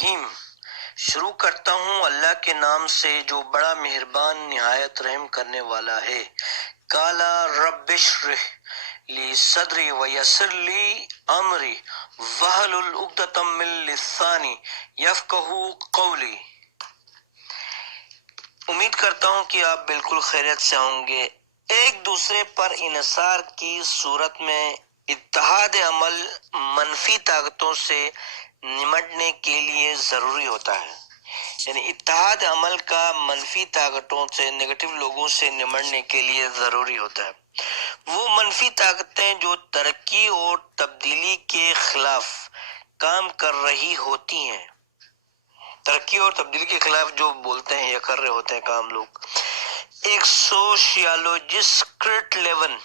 الرحیم۔ شروع کرتا ہوں اللہ کے نام سے جو بڑا مہربان نہایت رحم کرنے والا ہے۔ قالا رب اشرح لی صدری ویسر لی امری واحلل عقدۃ من لسانی یفقہوا قولی۔ امید کرتا ہوں کہ آپ بالکل خیریت سے ہوں گے۔ ایک دوسرے پر انحصار کی صورت میں اتحاد عمل منفی طاقتوں سے نمٹنے کے لیے ضروری ہوتا ہے، یعنی اتحاد عمل کا منفی طاقتوں سے، نیگیٹو لوگوں سے نمٹنے کے لیے ضروری ہوتا ہے۔ وہ منفی طاقتیں جو ترقی اور تبدیلی کے خلاف کام کر رہی ہوتی ہیں، ترقی اور تبدیلی کے خلاف جو بولتے ہیں یا کر رہے ہوتے ہیں کام لوگ۔ ایک سوشیالوجسٹ کرٹ لیون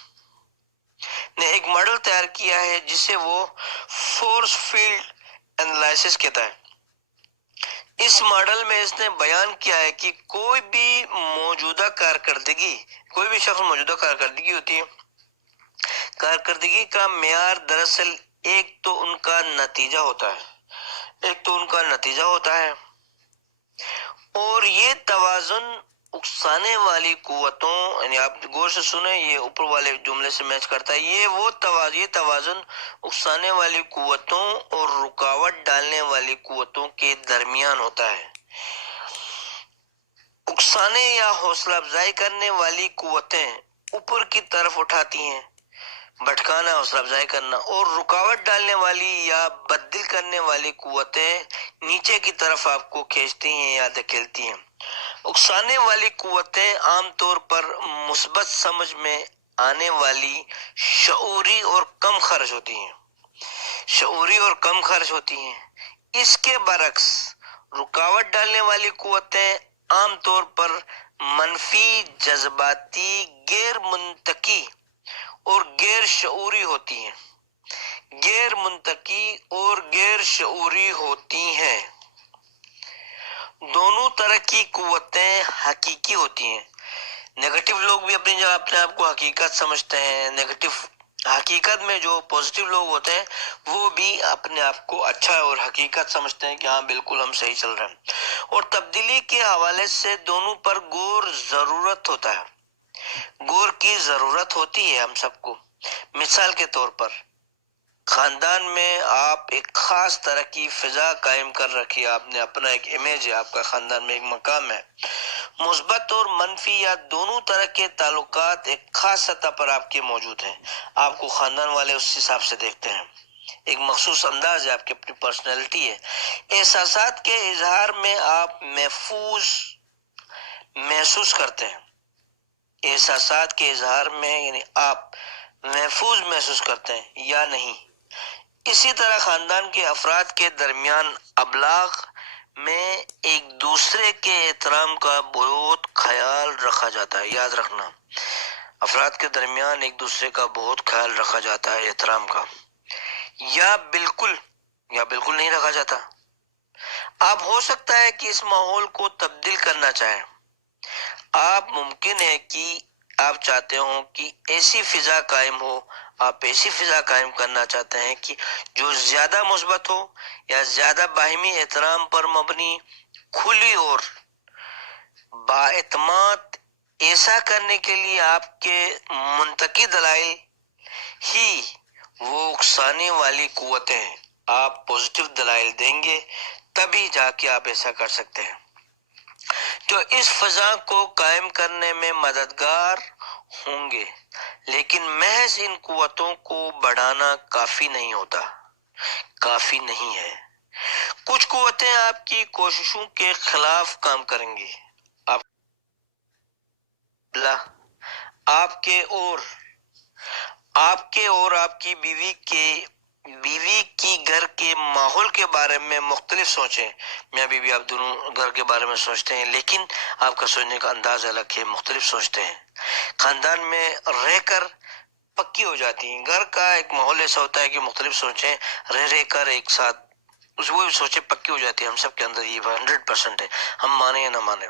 نے ایک ماڈل تیار کیا ہے جسے وہ فورس فیلڈ انالائسس کہتا ہے۔ اس ماڈل میں اس نے بیان کیا ہے کہ کوئی بھی شخص موجودہ کارکردگی ہوتی ہے، کارکردگی کا معیار دراصل ایک تو ان کا نتیجہ ہوتا ہے اور یہ توازن اکسانے والی قوتوں، یعنی آپ غور سے سنیں، یہ اوپر والے جملے سے میچ کرتا ہے، یہ توازن اکسانے والی قوتوں اور رکاوٹ ڈالنے والی قوتوں کے درمیان ہوتا ہے۔ اکسانے یا حوصلہ افزائی کرنے والی قوتیں اوپر کی طرف اٹھاتی ہیں، بھٹکانا، حوصلہ افزائی کرنا، اور رکاوٹ ڈالنے والی یا بددل کرنے والی قوتیں نیچے کی طرف آپ کو کھینچتی ہیں یا دھکیلتی ہیں۔ اکسانے والی قوتیں عام طور پر مثبت سمجھ میں آنے والی شعوری اور کم خرچ ہوتی ہیں۔ اس کے برعکس رکاوٹ ڈالنے والی قوتیں عام طور پر منفی، جذباتی، غیر منطقی اور غیر شعوری ہوتی ہیں۔ دونوں طرح کی قوتیں حقیقی ہوتی ہیں۔ نیگیٹو لوگ بھی اپنے آپ کو حقیقت سمجھتے ہیں، حقیقت میں جو پوزیٹیو لوگ ہوتے ہیں وہ بھی اپنے آپ کو اچھا اور حقیقت سمجھتے ہیں کہ ہاں بالکل ہم صحیح چل رہے ہیں۔ اور تبدیلی کے حوالے سے دونوں پر غور کی ضرورت ہوتی ہے ہم سب کو۔ مثال کے طور پر خاندان میں آپ ایک خاص طرح کی فضا قائم کر رکھی ہے، آپ نے اپنا ایک امیج ہے، آپ کا خاندان میں ایک مقام ہے۔ مثبت اور منفی یا دونوں طرح کے تعلقات ایک خاص سطح پر آپ کے موجود ہیں، آپ کو خاندان والے اس حساب سے دیکھتے ہیں، ایک مخصوص انداز ہے، آپ کی اپنی پرسنالٹی ہے۔ احساسات کے اظہار میں آپ محفوظ محسوس کرتے ہیں، احساسات کے اظہار میں یعنی آپ محفوظ محسوس کرتے ہیں یا نہیں۔ اسی طرح خاندان کے افراد کے درمیان ابلاغ میں ایک دوسرے کے احترام کا بہت خیال رکھا جاتا ہے۔ یاد رکھنا، افراد کے درمیان ایک دوسرے کا بہت خیال رکھا جاتا ہے، احترام کا، یا بالکل نہیں رکھا جاتا۔ آپ ہو سکتا ہے کہ اس ماحول کو تبدیل کرنا چاہیں، آپ ممکن ہے کہ آپ چاہتے ہوں کہ ایسی فضا قائم ہو، آپ ایسی فضا قائم کرنا چاہتے ہیں کہ جو زیادہ مثبت ہو یا زیادہ باہمی احترام پر مبنی، کھلی اور بااعتماد۔ ایسا کرنے کے لیے آپ کے منطقی دلائل ہی وہ اکسانے والی قوتیں ہیں، آپ پوزیٹیو دلائل دیں گے تبھی جا کے آپ ایسا کر سکتے ہیں، جو اس فضا کو قائم کرنے میں مددگار ہوں گے۔ لیکن محض ان قوتوں کو بڑھانا کافی نہیں ہے۔ کچھ قوتیں آپ کی کوششوں کے خلاف کام کریں گی، آپ کے اور آپ کی بیوی کی گھر کے ماحول کے بارے میں مختلف سوچیں۔ میاں بیوی آپ دونوں گھر کے بارے میں سوچتے ہیں، لیکن آپ کا سوچنے کا انداز الگ ہے، مختلف سوچتے ہیں۔ خاندان میں رہ کر پکی ہو جاتی ہیں۔ گھر کا ایک ماحول ایسا ہوتا ہے کہ مختلف سوچیں رہ کر ایک ساتھ وہ سوچیں پکی ہو جاتی ہیں۔ ہم سب کے اندر یہ 100% ہے، ہم مانیں یا نہ مانیں۔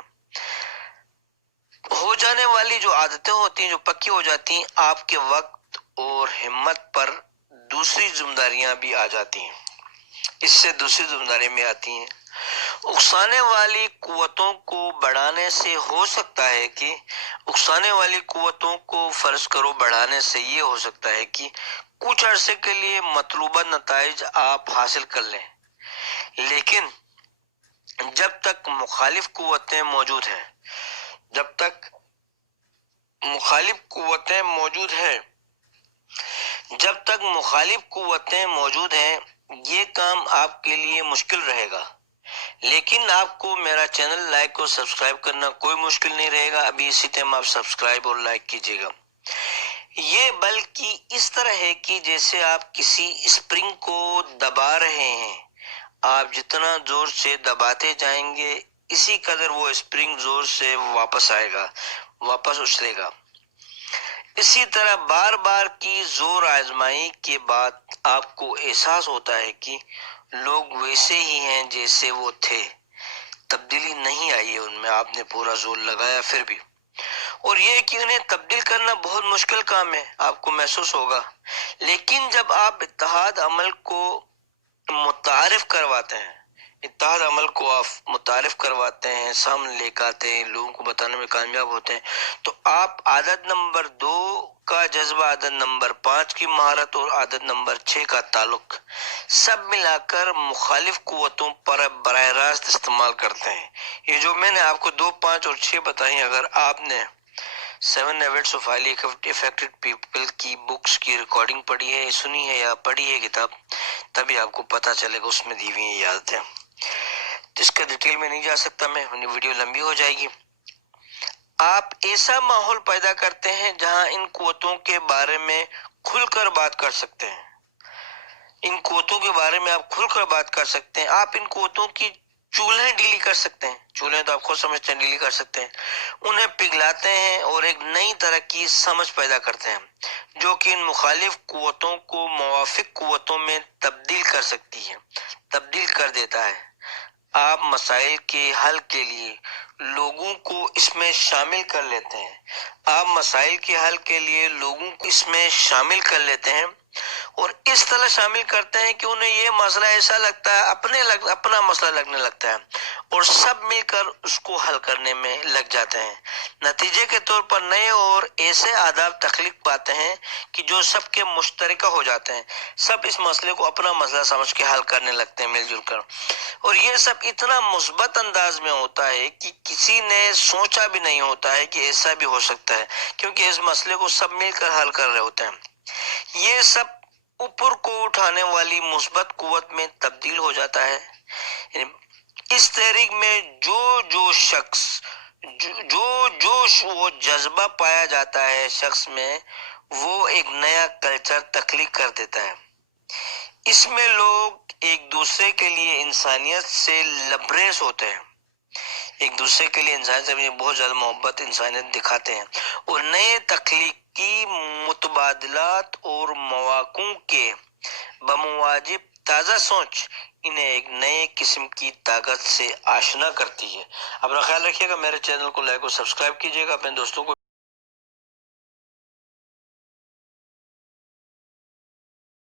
ہو جانے والی جو عادتیں ہوتی ہیں جو پکی ہو جاتی ہیں، آپ کے وقت اور ہمت پر دوسری ذمہ داریاں بھی آ جاتی ہیں، اس سے دوسری ذمہ داریاں بھی آتی ہیں۔ اکسانے والی قوتوں کو بڑھانے سے ہو سکتا ہے کہ اکسانے والی قوتوں کو فرض کرو بڑھانے سے یہ ہو سکتا ہے کہ کچھ عرصے کے لیے مطلوبہ نتائج آپ حاصل کر لیں، لیکن جب تک مخالف قوتیں موجود ہیں جب تک مخالف قوتیں موجود ہیں جب تک مخالف قوتیں موجود ہیں یہ کام آپ کے لیے مشکل رہے گا، لیکن آپ کو میرا چینل لائک اور سبسکرائب کرنا کوئی مشکل نہیں رہے گا۔ ابھی اسی ٹائم آپ سبسکرائب اور لائک کیجیے گا۔ یہ بلکہ اس طرح ہے کہ جیسے آپ کسی اسپرنگ کو دبا رہے ہیں، آپ جتنا زور سے دباتے جائیں گے اسی قدر وہ اسپرنگ زور سے واپس آئے گا، واپس اچھلے گا۔ اسی طرح بار بار کی زور آزمائی کے بعد آپ کو احساس ہوتا ہے کہ لوگ ویسے ہی ہیں جیسے وہ تھے، تبدیلی نہیں آئی ہے ان میں، آپ نے پورا زور لگایا پھر بھی، اور یہ کہ انہیں تبدیل کرنا بہت مشکل کام ہے، آپ کو محسوس ہوگا۔ لیکن جب آپ اتحاد عمل کو متعارف کرواتے ہیں، اتحاد عمل کو آپ متعارف کرواتے ہیں، سامنے لے کے آتے ہیں، لوگوں کو بتانے میں کامیاب ہوتے ہیں، تو آپ عادت نمبر 2 کا جذبہ، عادت نمبر 5 کی مہارت اور عادت نمبر 6 کا تعلق سب ملا کر مخالف قوتوں پر براہ راست استعمال کرتے ہیں۔ یہ جو میں نے آپ کو 2، 5 اور 6 بتائی، اگر آپ نے 7 Habits of Highly Effective People کی بکس کی ریکارڈنگ پڑھی ہے، سنی ہے یا پڑھی ہے کتاب، تبھی آپ کو پتا چلے گا، اس میں دی ہوئی یہ عادتیں۔ اس کا ڈیٹیل میں نہیں جا سکتا میں، ویڈیو لمبی ہو جائے گی۔ آپ ایسا ماحول پیدا کرتے ہیں جہاں ان قوتوں کے بارے میں کھل کر بات کر سکتے ہیں، ان قوتوں کے بارے میں آپ کھل کر بات کر سکتے ہیں، آپ ان قوتوں کی چولہیں ڈیلی کر سکتے ہیں، چولہیں تو آپ خود سمجھتے ہیں، ڈیلی کر سکتے ہیں، انہیں پگھلاتے ہیں اور ایک نئی طرح کی سمجھ پیدا کرتے ہیں جو کہ ان مخالف قوتوں کو موافق قوتوں میں تبدیل کر سکتی ہے، تبدیل کر دیتا ہے۔ آپ مسائل کے حل کے لیے لوگوں کو اس میں شامل کر لیتے ہیں، آپ مسائل کے حل کے لیے لوگوں کو اس میں شامل کر لیتے ہیں، اور اس طرح شامل کرتے ہیں کہ انہیں یہ مسئلہ ایسا لگتا ہے، اپنا مسئلہ لگنے لگتا ہے، اور سب مل کر اس کو حل کرنے میں لگ جاتے ہیں۔ نتیجے کے طور پر نئے اور ایسے آداب تخلیق پاتے ہیں کہ جو سب کے مشترکہ ہو جاتے ہیں، سب اس مسئلے کو اپنا مسئلہ سمجھ کے حل کرنے لگتے ہیں مل جل کر، اور یہ سب اتنا مثبت انداز میں ہوتا ہے کہ کسی نے سوچا بھی نہیں ہوتا ہے کہ ایسا بھی ہو سکتا ہے، کیونکہ اس مسئلے کو سب مل کر حل کر رہے ہوتے ہیں۔ یہ سب اوپر کو اٹھانے والی مثبت قوت میں تبدیل ہو جاتا ہے۔ اس تحریک میں جو شخص جو جوش و جذبہ پایا جاتا ہے شخص میں، وہ ایک نیا کلچر تخلیق کر دیتا ہے۔ اس میں لوگ ایک دوسرے کے لیے انسانیت سے لبریز ہوتے ہیں، ایک دوسرے کے لیے انسانیت سے بہت زیادہ محبت، انسانیت دکھاتے ہیں، اور نئے تخلیقی متبادلات اور مواقع کے بمواجب تازہ سوچ انہیں ایک نئے قسم کی طاقت سے آشنا کرتی ہے۔ اپنا خیال رکھیے گا، میرے چینل کو لائک اور سبسکرائب کیجیے گا، اپنے دوستوں کو